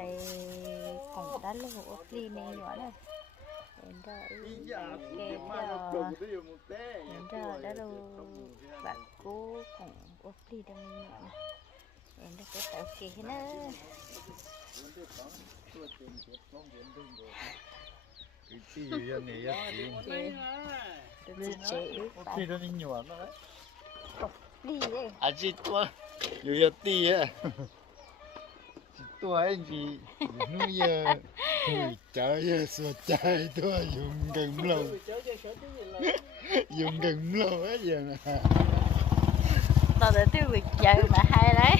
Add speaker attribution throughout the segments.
Speaker 1: đây còn đã lúc một ly này nhỏ này đến đây kê cho đến giờ đã đâu bạn cố cùng ốp ly đang nhỏ này đến đây cái tàu kì nữa.
Speaker 2: Cái chi vậy này á chị tôi chi nó đi nhỏ
Speaker 1: ly đấy
Speaker 2: à chị tua. Nhiều giờ ti ấy chị nuôi giờ ui trời ơi sao chạy tua dùng gần lâu dùng gần lâu á giờ nè.
Speaker 1: Tao để tiêu việc chờ mà hay đấy.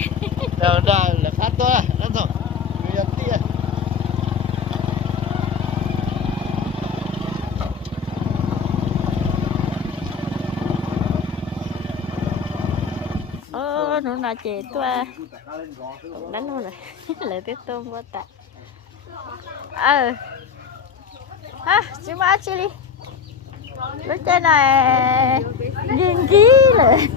Speaker 2: Đâu đâu là phát tua nó rồi nhiều giờ ti à
Speaker 1: ơ nó là chị tôi đánh luôn rồi lại tiếp tôm quá tạ. Ờ. Ha chú má chị đi. Lúc trên này nhìn ký rồi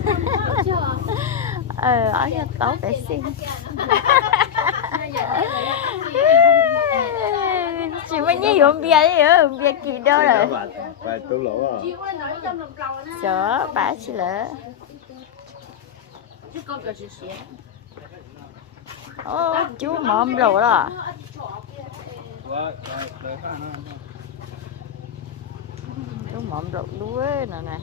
Speaker 1: ờ ở nhà tấu vệ sinh chị mới nhớ uống bia đấy ở bia kỳ đâu rồi phải tôi lỗ à? Sợ bà chị lỡ ô chú mồm lỗ đó. Chú mồm lỗ đuôi nè nè.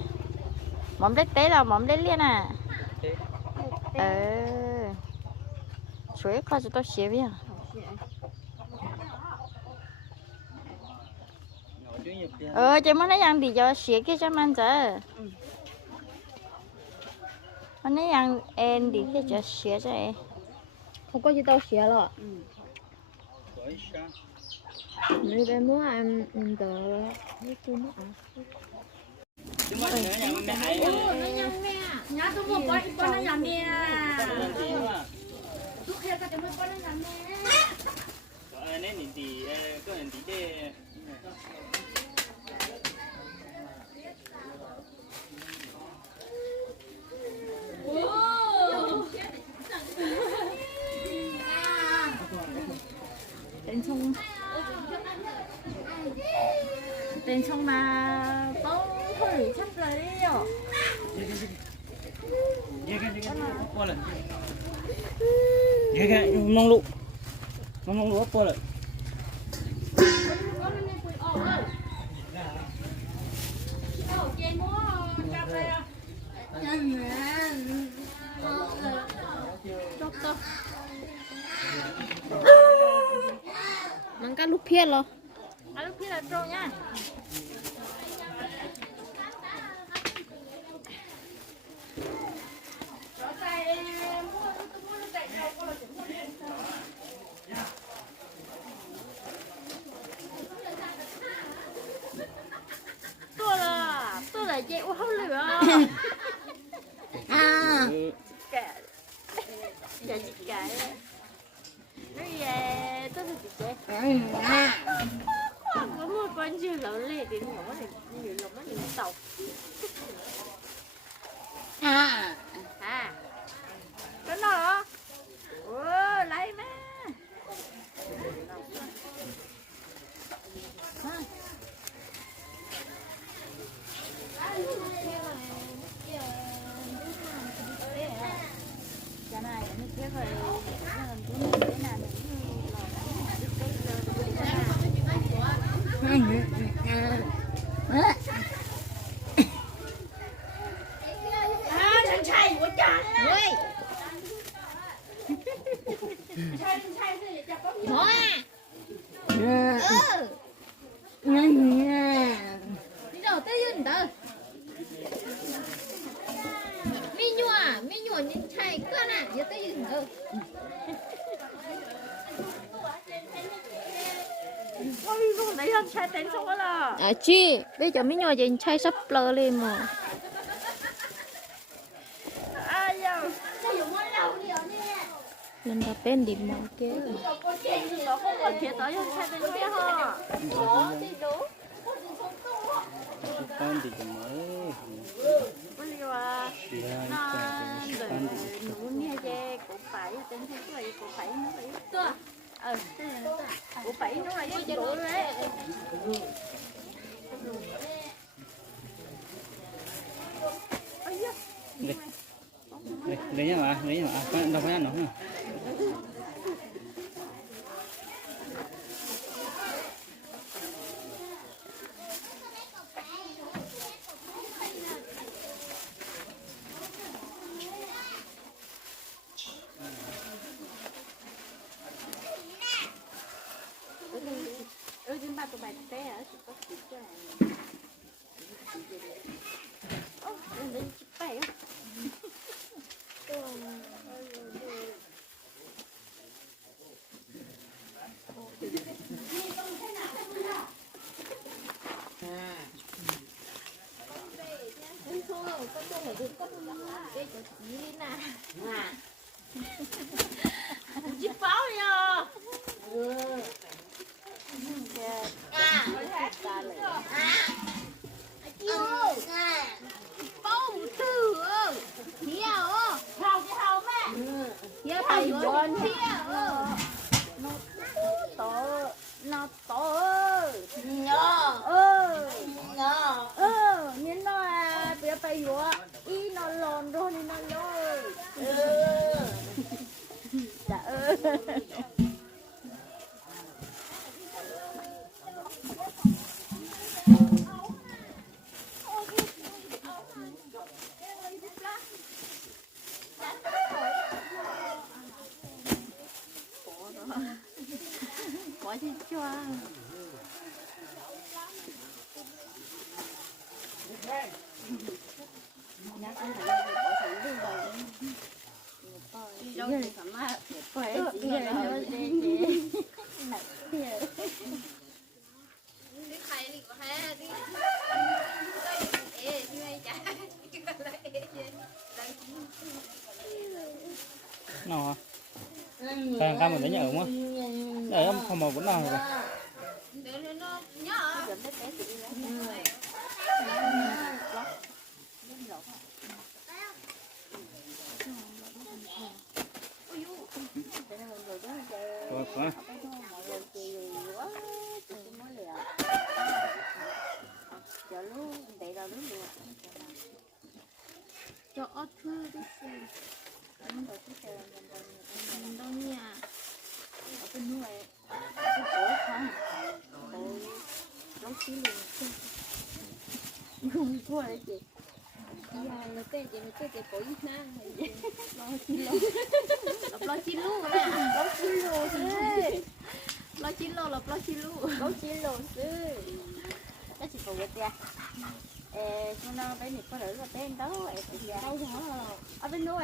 Speaker 1: Mồm đấy té là mồm đấy liên à. Ờ. Chuối coi cho tôi xếp vậy ờ chị muốn nói rằng thì cho xếp cái cho mình chứ. Muốn nói ăn em thì cái cho xếp cho em
Speaker 3: không có gì tao xỉa rồi mình về mua ăn ăn tờ mấy chú mất à
Speaker 1: nhà tôi mua bánh bánh nó nhầm nè lúc kia ta จะ mua bánh nó nhầm nè
Speaker 2: nên nhìn thì cái nhìn thì đây
Speaker 1: tên sông tên sông mà có thử chắc rồi đấy nhở
Speaker 2: cái lụ Nông lụ ấp qua lại
Speaker 1: chi bây giờ mi nhua nhìn chạy sắp lơ lên mà lên đó bên đi mà kia con cái mới bây giờ nó dê cũng phải tên thế vậy cũng phải nó Dạ. ờ ờ là với đủ đấy Đây. Đây, lấy nhá mà, lấy nhá mà. À, phải đâu phải ăn nó hả? ừ nhưng mà tụi mày té ở chỉ có chỉ cho ô đừng đừng chụp bảy á chụp báo nha thầy quên tổ nó tổ nhỏ ơ nhỏ ơ nên nó giờ y nó lòn rồi nên nó lôi. Dạ quá chị chị nặng thiệt nào hả? Càng cam mình lấy nhở không á? Đấy, không màu vẫn nào rồi. Giờ bé bé chị đi lấy. Rồi, quá. cho ớt thư đi xem đâu nha ở bên nuôi cái cổ không cổ nó chỉ liền không thua đấy chị Dạ, nó tê chị, nó tê chị cổ ít na lo chi lô lo chi lô nè lo chi lô chứ lo chi lô lo chi lô lo chi lô chứ cái chị phụ vậy ê chúng nó bé này có đỡ là tên đó ê chị dạ đâu rồi ở bên nuôi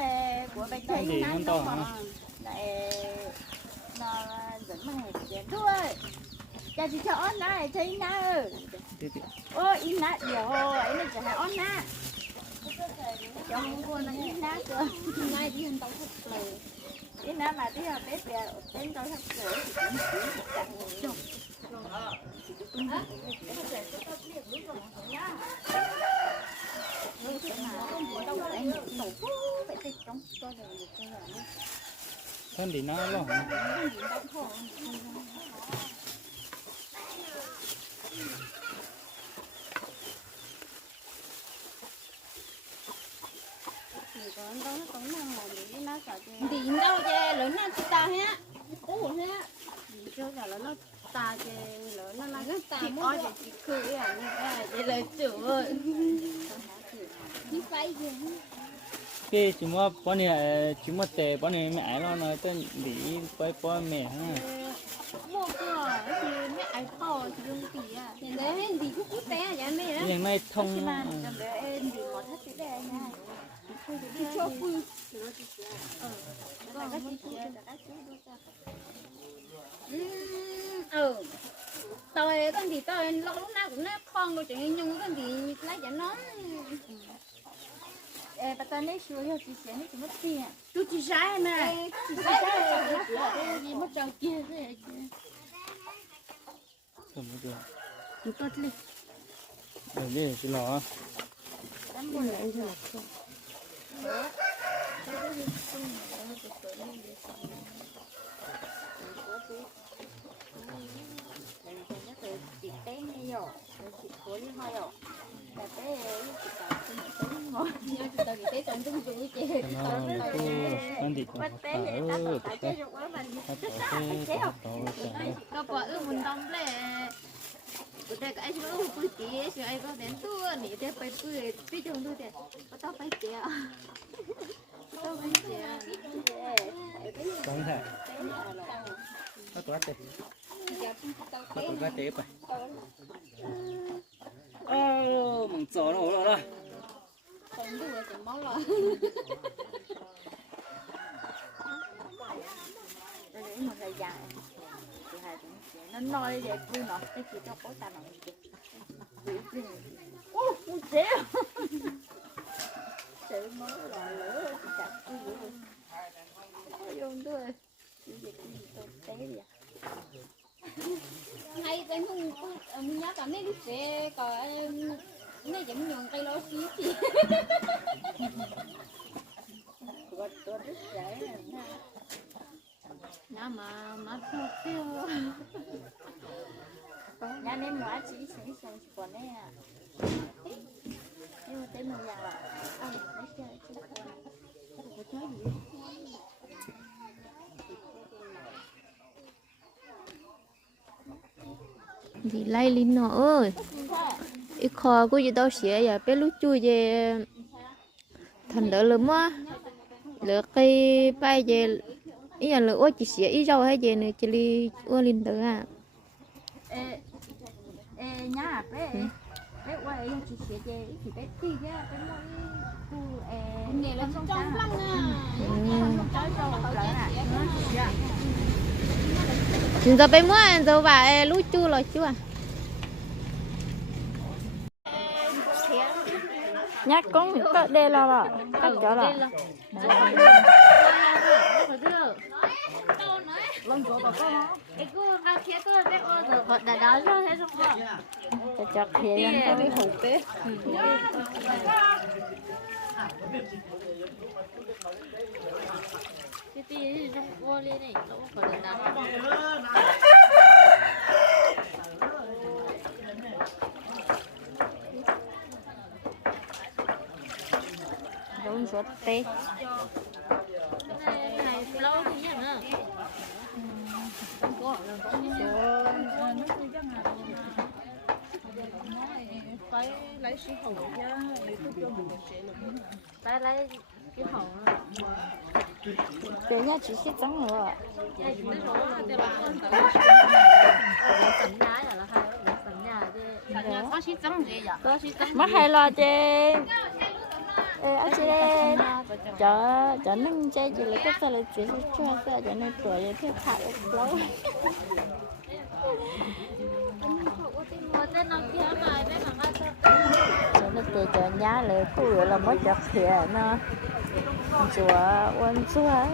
Speaker 1: của bé Cái gì thấy không nãy to nó hả? mà. Lại nó dẫn mà hay chị đuôi cha chị cho ớt nè thấy nè Tiếp tiếp. ôi in nát nhiều ấy là chỉ hay ớt nè trong cô nó in nát cơ Nay đi hành tàu thật là cái nào mà tí là bếp bè tên tôi thật sự thì cũng chỉ Thân thì nó lo hả? Đi đâu chứ, lớn hơn chị ta hết Ủa hết trước là nó ta chơi lớn nó là Nó ta thịt mua oi được. thì chị khử à như thế đây là chủ ơi Đi vay gì Cái chúng nó bỏ này chúng nó tè bỏ này mẹ nó nói tên đi quay bỏ mẹ ha. mua cửa thì mấy ai to thì dùng tỷ à Thì đấy, đi khúc quốc tế vậy mẹ đó Cái này thông nhưng mà cầm để em thì có thất cái đề nha Đi cho phương còn cái chị chia là các chú đưa cho Ừ Tôi con thì tôi lúc lúc nào cũng nói con của chị nhưng con thì lấy cho nó Ê, bà ta lấy xuống rồi chị sẽ nó chỉ mất tiền Chú chị sai mà Ê, chị sẽ Nó của cái gì mất đầu kia thế Cầm cái gì? Chú tốt lên Để đi chỉ lo. đánh buồn lại rồi chị té ngay rồi chị khối đi hơi rồi là té chị cả chị té ngồi Nhớ chị tao bị té tận tung tụi chị. nó cô con đi con bắt thở té vậy ta được phải cái chơi được quá mình nó thở cái nó thở cái Có bỏ ư mình đông lệ. Bữa đây cái chú ư bữa tí chú ai có đến tua nỉ thế phải bữa tí chung tua thế. Có tao phải té. Tao phải té con thở nó toát đi nó toát tế phải ô mừng gió nó rồi đó. Còn đùa chẳng máu rồi. để để một thời gian chị hai cũng nó nói về vui nó cái chị cho có ta nó chị ô không dễ sự mới là lửa chị cứ lửa ôi ông tôi chị Hay cái không mình nhớ cả thấy lúc xe có nó giống nhường cây lo xí chị. tôi tôi rất dễ nè Nhà mà mà không tiêu. nhà nên nói chị sẽ sẽ còn đấy à nhưng mà tới mình già rồi à lấy chơi chơi chơi chơi gì gì lay linh nó ơi. Ít khó của gì đâu xỉa giờ bé lúc chui về thành đỡ lắm á lỡ cây bay về. Ý là lỡ chỉ xỉa ít rau hay gì nữa chỉ đi ô linh đỡ à. Ê ê nhá bé bé quay chị sẽ chơi thì bé đi chứ bé mỗi cu ê Nghe là trong lăng à. Cho à ta bé mua rồi bà lúc chui rồi chưa nhát con có đê lo rồi cắt chỗ rồi Cái cô ra phía cô bé cô rồi họ đã đói rồi thế xong rồi. cho cho khía lên Cái hủ tế. Cái trong cô lên này nó phải là đá. đúng rồi tê Này lâu thì nhá nữa. phải lấy sĩ hồng ra để cho mình sẽ lấy cái hồng để chị nữa nhái. Có xí gì vậy? Có xí hay lo chê ê chị lên cho cho nên chơi chị lấy cái xe lấy chị sẽ cho xe cho nên tuổi vậy thế thả lâu Mua tên chị lấy khu là mất chọc thiệt nó chúa quân chùa ấy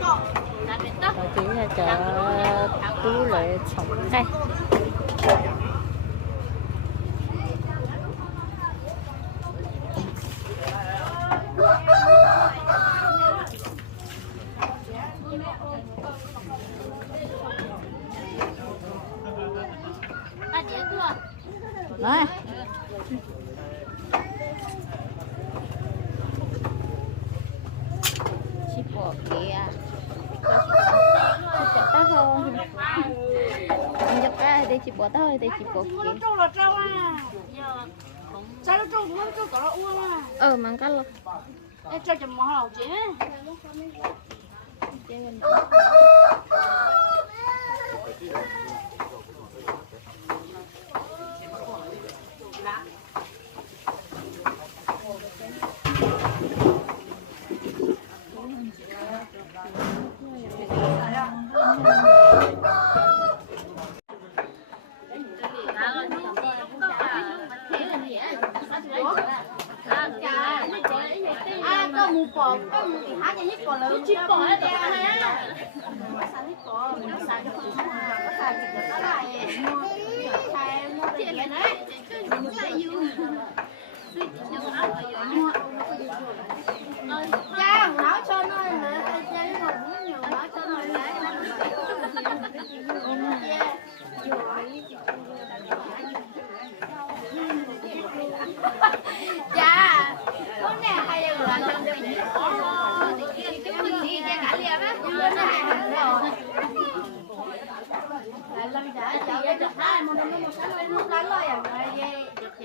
Speaker 1: rồi chị là cho tú lại sống cây Nói Chị bỏ kìa Chị bỏ tao hơn Anh dập ra đây chị bỏ tao thôi đây chị bỏ kìa trâu là trâu à sao nó trâu nó trâu có nó uống à Ờ mà cái lọc em trâu chầm mỏ hầu chứ à có mù bò có mù thì há cho nhất bò lớn chip bò đó đẹp ha sao nhất bò nó xài cho con mà có xài thì nó lại mua xài mua tiền đấy cha nói cho nó là cha nó cũng nhiều nói cho nó là cha con này hay là làm trong cái gì đó thì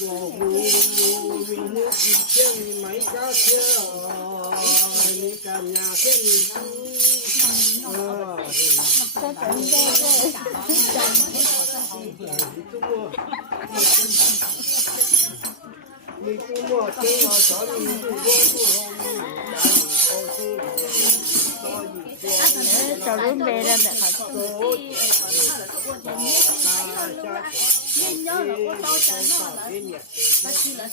Speaker 1: đã chở cái chụp hai một năm một sáng lên lúc đánh rồi à mà chỉ là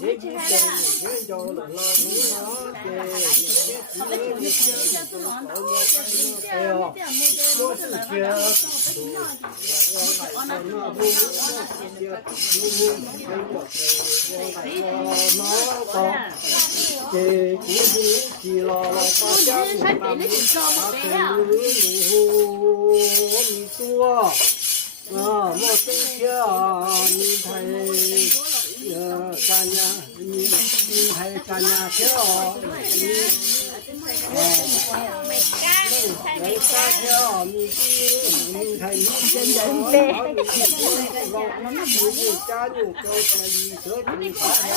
Speaker 1: cái chuyện khác có nó là cái là cho ăn chứ không này con này con nó cũng chơi có thằng kia chơi có thằng nó lì có có nó nhẹ rồi có nó Cho nên nó cái lẩu đi tỏ nó nó nó nó nó để phải Chị cũng đi chỉ lo lo ba cha cũng làm ba cái lũ mi tua à một sinh kia mi thầy cả nhà mi mi thầy cả nhà kia mi lấy ca kia mi mi thầy mi chân chân bê nó nó mi gì cha nhiều câu cha gì sớm thì phải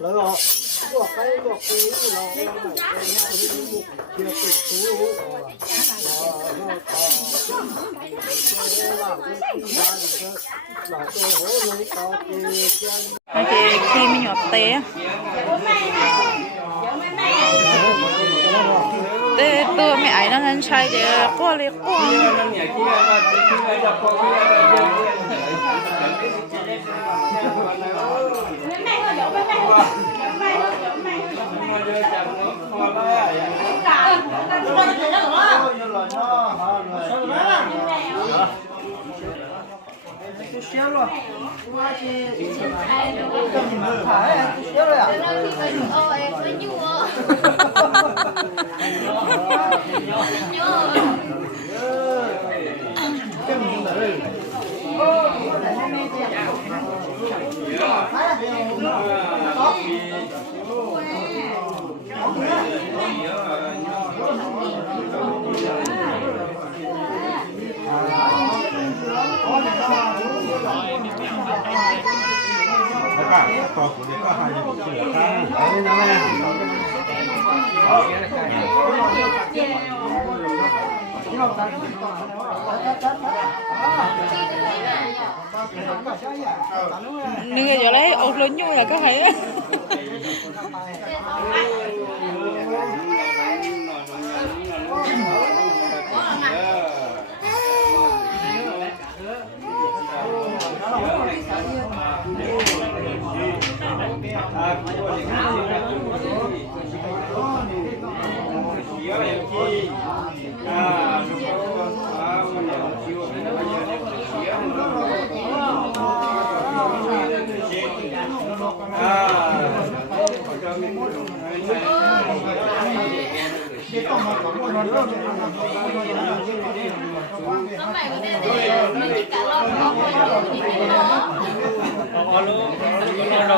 Speaker 1: 来啊！ บวกไปบวกไปอยู่แล้ไม่ต้องไม่ต้อกเพื่อติดตู้อ๋อต่อไอ้เจ๊ขี้ไม่หยอดเตะเตะตัวไม่ไอ้นั่นใช่เจ๊ก็เลยกว่ไเดี๋ว่ไ 好了。好了好 了。好 đó mà giờ lấy ột lớn nhu là có phải mày có thể để mình cả lon có một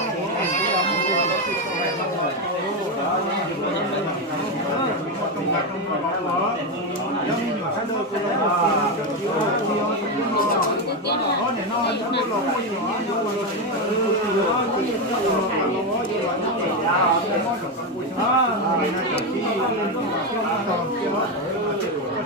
Speaker 1: phải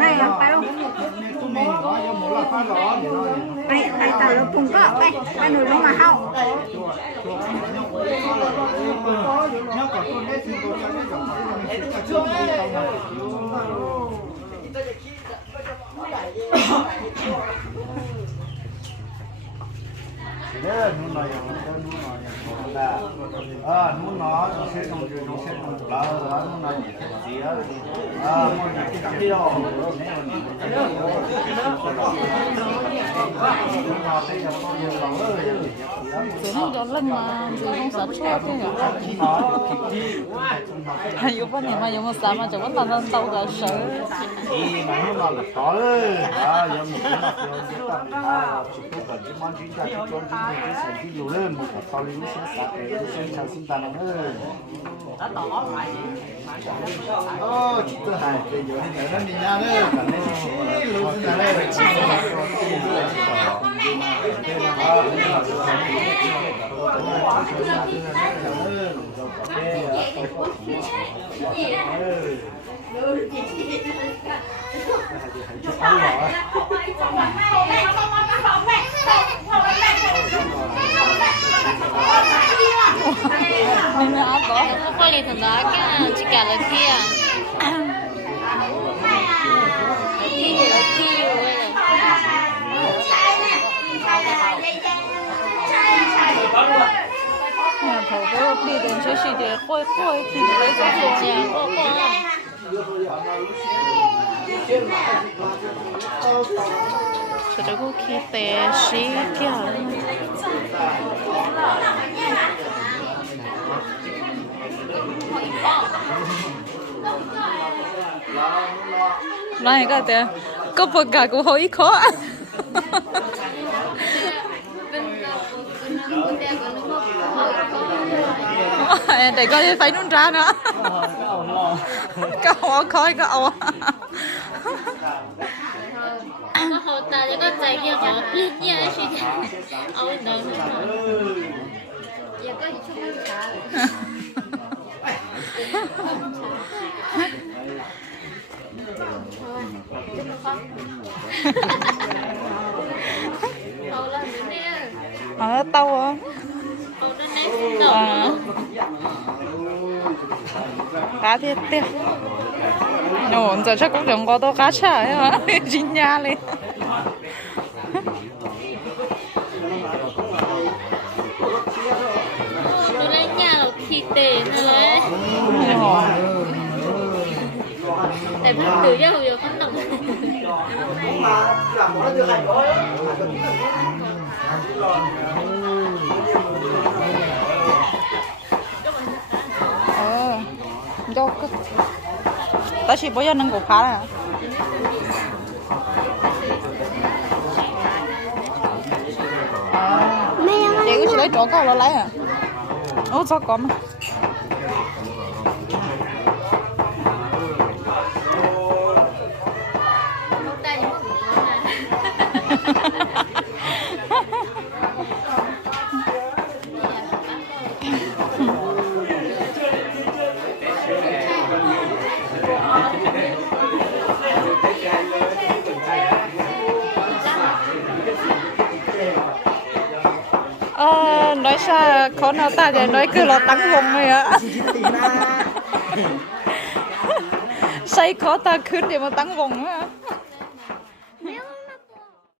Speaker 1: này là phải không này này tao nó cùng có đây ba người nó mà hao Đấy, nó nói rằng nó nó nói rằng là à nó nói nó sẽ không chịu nó sẽ không là nó nói gì á à mọi người cái gì đó Chỉ nó cho lần mà chỉ không sợ chua thế nhỉ? Hay yêu bên này mà yêu một sao mà chẳng có tao tao tao cả sợ. Thì mà nó là có à giờ một cái mặt rồi chúng ta à chụp cái cần cái món chúng ta chụp cho chúng ta cái sự ví dụ lên một cái sau lưng sẽ sạc cái sẽ sản sinh ta nó hơn Ô, chị tôi hài, bây giờ thì nó đi nha đấy, cảm thấy chị lúc nào đấy, chị tôi hài cho chị Thế là ba, thế là tôi hài, tôi hài, tôi Nên là áp đó. Nó có liền thằng đó cái chỉ cả là kia. Kia thì là kia rồi. Nhà thầu có đi đến chơi gì để khôi khôi thì lấy cái gì nhà có con. Cho nó có khi té xí kia. Này cái thế, có bậc cả để coi phải nôn ra nữa. Cái họ khói cái ẩu. nó hồ ta thì có chạy kia họ lên nha chị ôi đời giờ có gì chung không trả Hầu là gì nè Ở tàu à. Hầu đến đấy xin đầu À. Cá thiết tiếp. Ồ, giờ chắc cũng đừng có đâu cá chả á, chính nhà lên. Tôi lấy nhà là thịt tệ nữa để Tại vì từ giờ giờ không động đâu cứ. Ta chỉ bây giờ nâng cổ phá này. À, chị cứ chỉ lấy chỗ câu nó lấy à? Ủa sao có mà? นเอาตาอย่างน้อยคือเราตั้งวงเลยอะใส่คอตาขึ้นเดี๋ยวมาตั้งวง